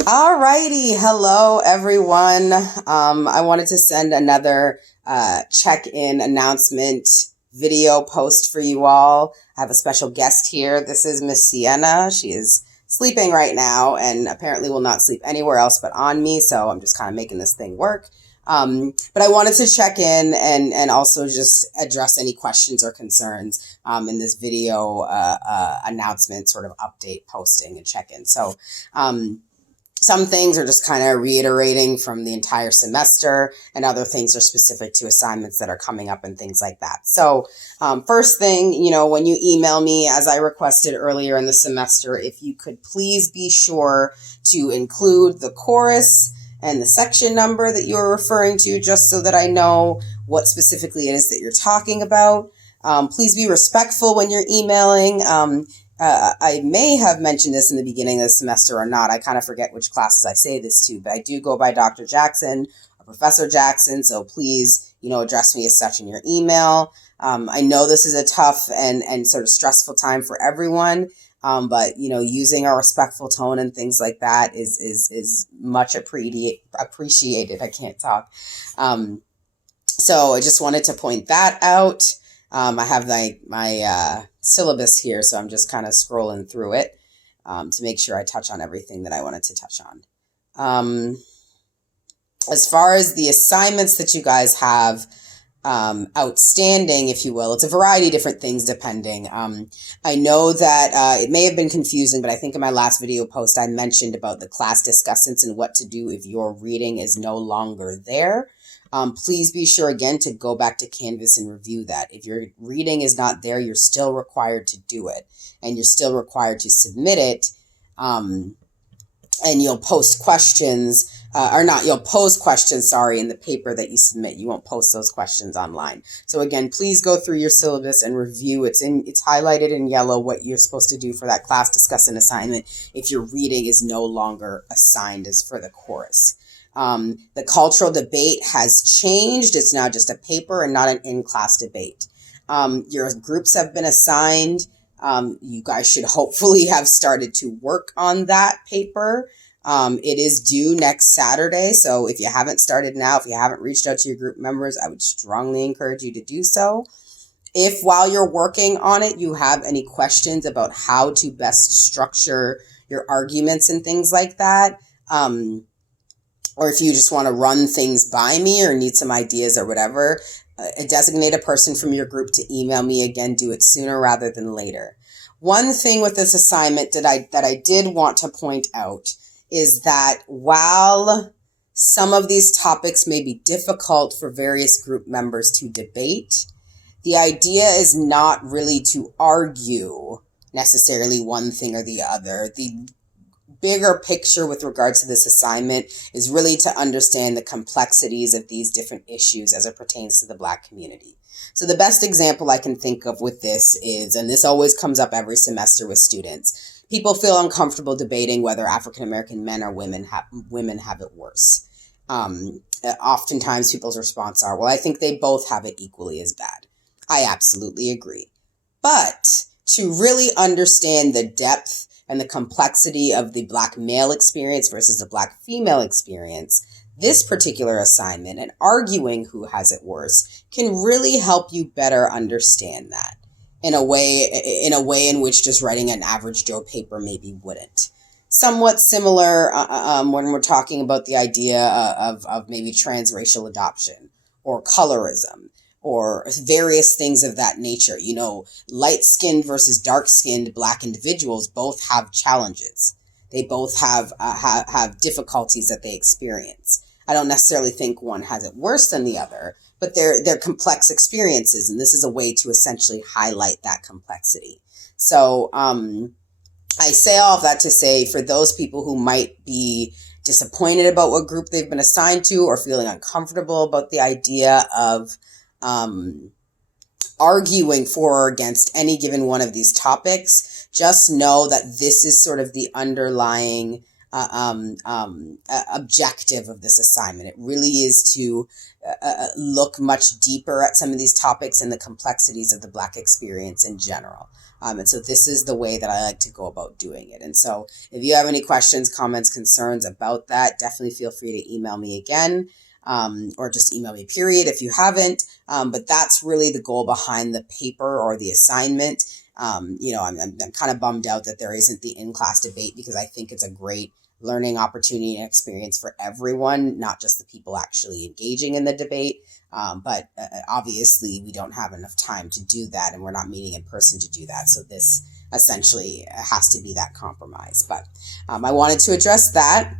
Alrighty, hello everyone. I wanted to send another check-in announcement video post for you all. I have a special guest here. This is Miss Sienna. She is sleeping right now and apparently will not sleep anywhere else but on me, so I'm just kind of making this thing work. But I wanted to check in and also just address any questions or concerns in this video announcement sort of update posting and check-in. So some things are just kind of reiterating from the entire semester, and other things are specific to assignments that are coming up and things like that. So first thing, when you email me, as I requested earlier in the semester, if you could please be sure to include the chorus and the section number that you're referring to, just so that I know what specifically it is that you're talking about. Please be respectful when you're emailing. I may have mentioned this in the beginning of the semester or not. I kind of forget which classes I say this to, but I do go by Dr. Jackson or Professor Jackson, so please, address me as such in your email. I know this is a tough and sort of stressful time for everyone, but, using a respectful tone and things like that is much appreciated. I can't talk. So I just wanted to point that out. I have my syllabus here, so I'm just kind of scrolling through it to make sure I touch on everything that I wanted to touch on. As far as the assignments that you guys have outstanding, if you will, it's a variety of different things depending. I know that it may have been confusing, but I think in my last video post I mentioned about the class discussants and what to do if your reading is no longer there. Please be sure again to go back to Canvas and review that. If your reading is not there, you're still required to do it, and you're still required to submit it. And you'll post questions, you'll pose questions, in the paper that you submit. You won't post those questions online. So again, please go through your syllabus and review. It's highlighted in yellow what you're supposed to do for that class discussant assignment if your reading is no longer assigned as for the chorus. The cultural debate has changed. It's now just a paper and not an in-class debate. Your groups have been assigned. You guys should hopefully have started to work on that paper. It is due next Saturday. So if you haven't started now, if you haven't reached out to your group members, I would strongly encourage you to do so. If while you're working on it, you have any questions about how to best structure your arguments and things like that, or if you just want to run things by me or need some ideas or whatever, designate a person from your group to email me. Again, do it sooner rather than later. One thing with this assignment that I did want to point out is that while some of these topics may be difficult for various group members to debate, the idea is not really to argue necessarily one thing or the other. The bigger picture with regards to this assignment is really to understand the complexities of these different issues as it pertains to the Black community. So the best example I can think of with this is, and this always comes up every semester with students, people feel uncomfortable debating whether African American men or women have it worse. Oftentimes people's response are, well, I think they both have it equally as bad. I absolutely agree. But to really understand the depth and the complexity of the Black male experience versus the Black female experience, this particular assignment and arguing who has it worse can really help you better understand that in a way in which just writing an average Joe paper maybe wouldn't. Somewhat similar when we're talking about the idea of maybe transracial adoption or colorism, or various things of that nature. Light-skinned versus dark-skinned Black individuals both have challenges. They both have difficulties that they experience. I don't necessarily think one has it worse than the other, but they're complex experiences, and this is a way to essentially highlight that complexity. So I say all of that to say, for those people who might be disappointed about what group they've been assigned to or feeling uncomfortable about the idea of arguing for or against any given one of these topics, just know that this is sort of the underlying objective of this assignment. It really is to look much deeper at some of these topics and the complexities of the Black experience in general. And so this is the way that I like to go about doing it. And so if you have any questions, comments, concerns about that, definitely feel free to email me again, or just email me, period, if you haven't. But that's really the goal behind the paper or the assignment. I'm kind of bummed out that there isn't the in-class debate, because I think it's a great learning opportunity and experience for everyone, not just the people actually engaging in the debate. But obviously we don't have enough time to do that, and we're not meeting in person to do that. So this essentially has to be that compromise. But I wanted to address that.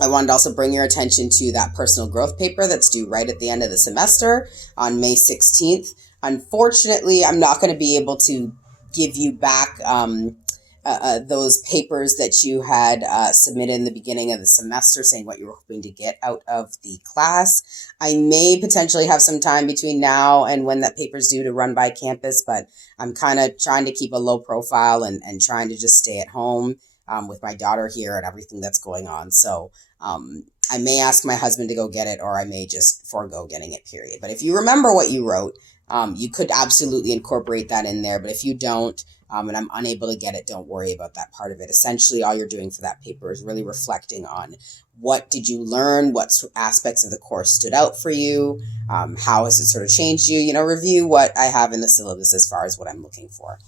I wanted to also bring your attention to that personal growth paper that's due right at the end of the semester on May 16th. Unfortunately, I'm not going to be able to give you back those papers that you had submitted in the beginning of the semester, saying what you were hoping to get out of the class. I may potentially have some time between now and when that paper's due to run by campus, but I'm kind of trying to keep a low profile and trying to just stay at home with my daughter here and everything that's going on. So I may ask my husband to go get it, or I may just forego getting it, period. But if you remember what you wrote, you could absolutely incorporate that in there. But if you don't, and I'm unable to get it, don't worry about that part of it. Essentially, all you're doing for that paper is really reflecting on what did you learn, what aspects of the course stood out for you, how has it sort of changed you, review what I have in the syllabus as far as what I'm looking for.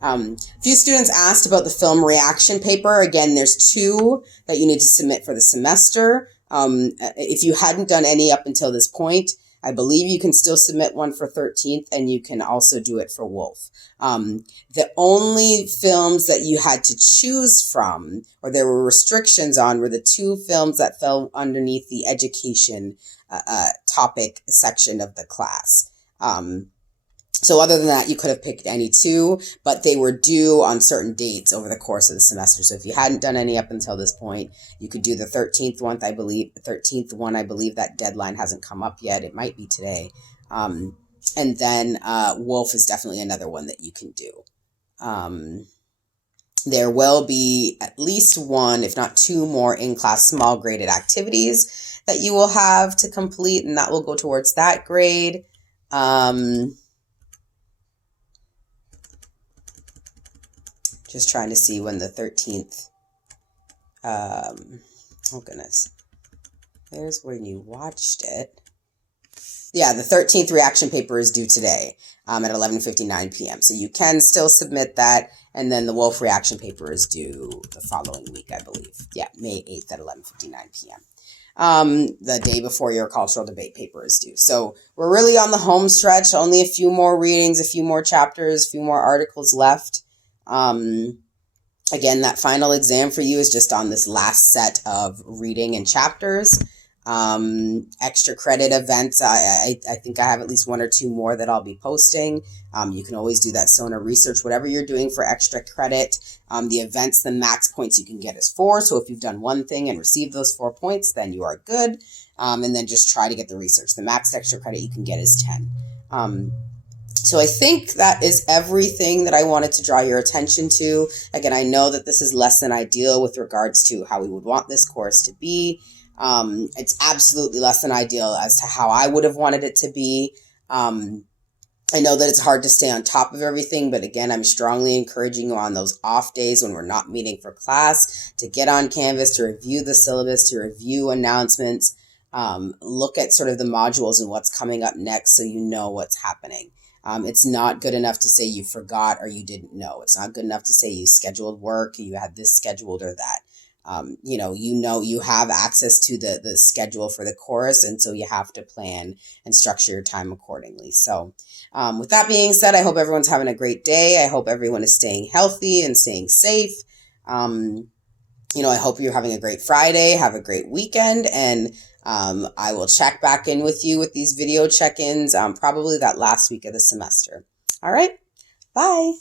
A few students asked about the film reaction paper. Again, there's 2 that you need to submit for the semester. If you hadn't done any up until this point, I believe you can still submit one for 13th, and you can also do it for Wolf. The only films that you had to choose from, or there were restrictions on, were the 2 films that fell underneath the education topic section of the class. So other than that, you could have picked any 2, but they were due on certain dates over the course of the semester. So if you hadn't done any up until this point, you could do the 13th one. I believe that deadline hasn't come up yet. It might be today. And then Wolf is definitely another one that you can do. There will be at least 1, if not 2 more in-class small graded activities that you will have to complete, and that will go towards that grade. Just trying to see when the 13th, oh goodness, there's when you watched it. Yeah, the 13th reaction paper is due today at 11:59 p.m. So you can still submit that, and then the Wolf reaction paper is due the following week, I believe. Yeah, May 8th at 11:59 p.m. The day before your cultural debate paper is due. So we're really on the home stretch, only a few more readings, a few more chapters, a few more articles left. Again, that final exam for you is just on this last set of reading and chapters. Extra credit events. I think I have at least 1 or 2 more that I'll be posting. You can always do that SONA research, whatever you're doing for extra credit. The events, the max points you can get is 4. So if you've done one thing and received those 4 points, then you are good. And then just try to get the research. The max extra credit you can get is 10. So I think that is everything that I wanted to draw your attention to. Again, I know that this is less than ideal with regards to how we would want this course to be. It's absolutely less than ideal as to how I would have wanted it to be. I know that it's hard to stay on top of everything, but again, I'm strongly encouraging you on those off days when we're not meeting for class to get on Canvas, to review the syllabus, to review announcements, look at sort of the modules and what's coming up next so you know what's happening. It's not good enough to say you forgot or you didn't know. It's not good enough to say you scheduled work, you had this scheduled or that. You have access to the schedule for the course, and so you have to plan and structure your time accordingly. So with that being said, I hope everyone's having a great day. I hope everyone is staying healthy and staying safe. I hope you're having a great Friday. Have a great weekend, and I will check back in with you with these video check-ins probably that last week of the semester. All right, bye.